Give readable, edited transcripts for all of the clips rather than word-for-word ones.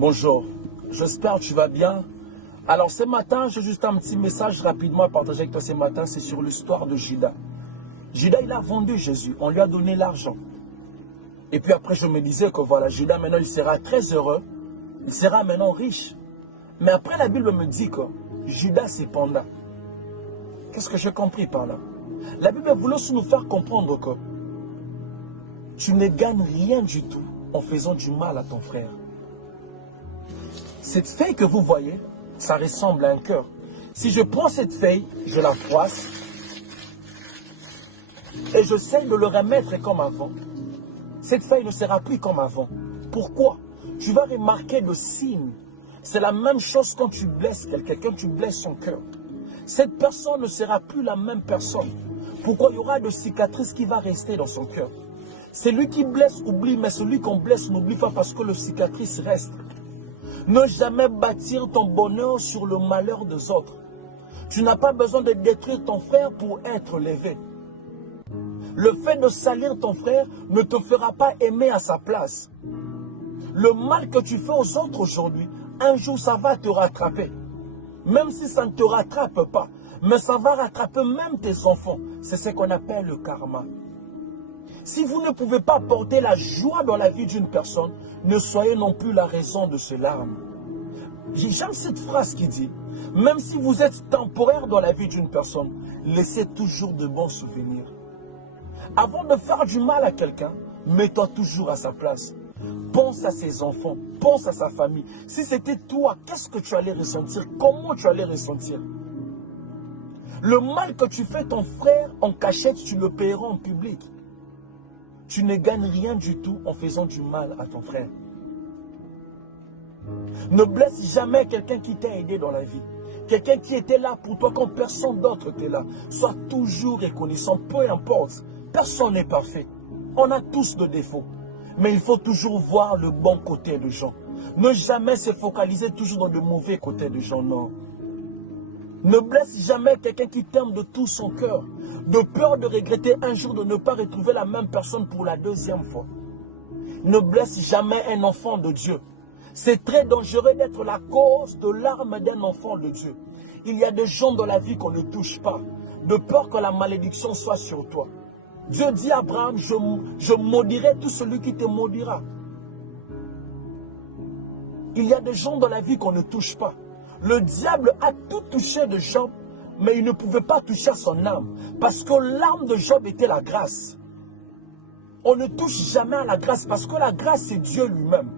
Bonjour, j'espère que tu vas bien. Alors ce matin, j'ai juste un petit message rapidement à partager avec toi ce matin, c'est sur l'histoire de Judas. Judas, il a vendu Jésus, on lui a donné l'argent. Et puis après, je me disais que voilà, Judas maintenant, il sera très heureux, il sera maintenant riche. Mais après, la Bible me dit que Judas cependant. Qu'est-ce que j'ai compris par là? La Bible voulait aussi nous faire comprendre que tu ne gagnes rien du tout en faisant du mal à ton frère. Cette feuille que vous voyez, ça ressemble à un cœur. Si je prends cette feuille, je la froisse et j'essaie de le remettre comme avant, cette feuille ne sera plus comme avant. Pourquoi? Tu vas remarquer le signe. C'est la même chose quand tu blesses quelqu'un, tu blesses son cœur. Cette personne ne sera plus la même personne. Pourquoi? Il y aura de cicatrices qui vont rester dans son cœur. Celui qui blesse oublie, mais celui qu'on blesse n'oublie pas parce que le cicatrice reste. Ne jamais bâtir ton bonheur sur le malheur des autres. Tu n'as pas besoin de détruire ton frère pour être levé. Le fait de salir ton frère ne te fera pas aimer à sa place. Le mal que tu fais aux autres aujourd'hui, un jour ça va te rattraper. Même si ça ne te rattrape pas, mais ça va rattraper même tes enfants. C'est ce qu'on appelle le karma. Si vous ne pouvez pas porter la joie dans la vie d'une personne, ne soyez non plus la raison de ces larmes. J'aime cette phrase qui dit, même si vous êtes temporaire dans la vie d'une personne, laissez toujours de bons souvenirs. Avant de faire du mal à quelqu'un, mets-toi toujours à sa place. Pense à ses enfants, pense à sa famille. Si c'était toi, qu'est-ce que tu allais ressentir? Comment tu allais ressentir? Le mal que tu fais ton frère en cachette, tu le paieras en public. Tu ne gagnes rien du tout en faisant du mal à ton frère. Ne blesse jamais quelqu'un qui t'a aidé dans la vie. Quelqu'un qui était là pour toi quand personne d'autre était là. Sois toujours reconnaissant, peu importe. Personne n'est parfait. On a tous des défauts. Mais il faut toujours voir le bon côté des gens. Ne jamais se focaliser toujours dans le mauvais côté des gens, non. Ne blesse jamais quelqu'un qui t'aime de tout son cœur. De peur de regretter un jour de ne pas retrouver la même personne pour la deuxième fois. Ne blesse jamais un enfant de Dieu. C'est très dangereux d'être la cause de larmes d'un enfant de Dieu. Il y a des gens dans la vie qu'on ne touche pas, de peur que la malédiction soit sur toi. Dieu dit à Abraham, je maudirai tout celui qui te maudira. Il y a des gens dans la vie qu'on ne touche pas. Le diable a tout touché de Job, mais il ne pouvait pas toucher son âme, parce que l'âme de Job était la grâce. On ne touche jamais à la grâce, parce que la grâce, c'est Dieu lui-même.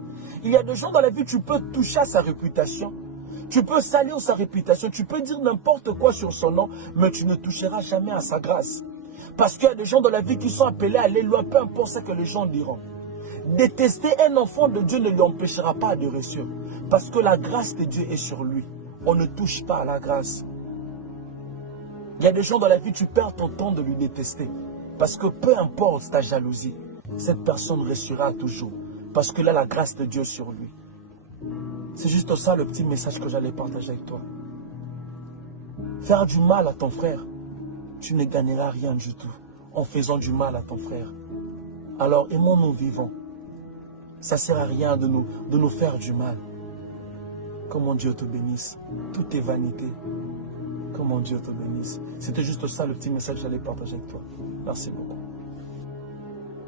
Il y a des gens dans la vie, tu peux toucher à sa réputation, tu peux salir sa réputation, tu peux dire n'importe quoi sur son nom, mais tu ne toucheras jamais à sa grâce. Parce qu'il y a des gens dans la vie qui sont appelés à aller loin, peu importe ce que les gens diront. Détester un enfant de Dieu ne lui empêchera pas de réussir, parce que la grâce de Dieu est sur lui. On ne touche pas à la grâce. Il y a des gens dans la vie, tu perds ton temps de lui détester, parce que peu importe ta jalousie, cette personne réussira toujours. Parce qu'il a la grâce de Dieu sur lui. C'est juste ça le petit message que j'allais partager avec toi. Faire du mal à ton frère, tu ne gagneras rien du tout en faisant du mal à ton frère. Alors aimons-nous vivants. Ça ne sert à rien de nous faire du mal. Que mon Dieu te bénisse. Tout est vanité. Que mon Dieu te bénisse. C'était juste ça le petit message que j'allais partager avec toi. Merci beaucoup.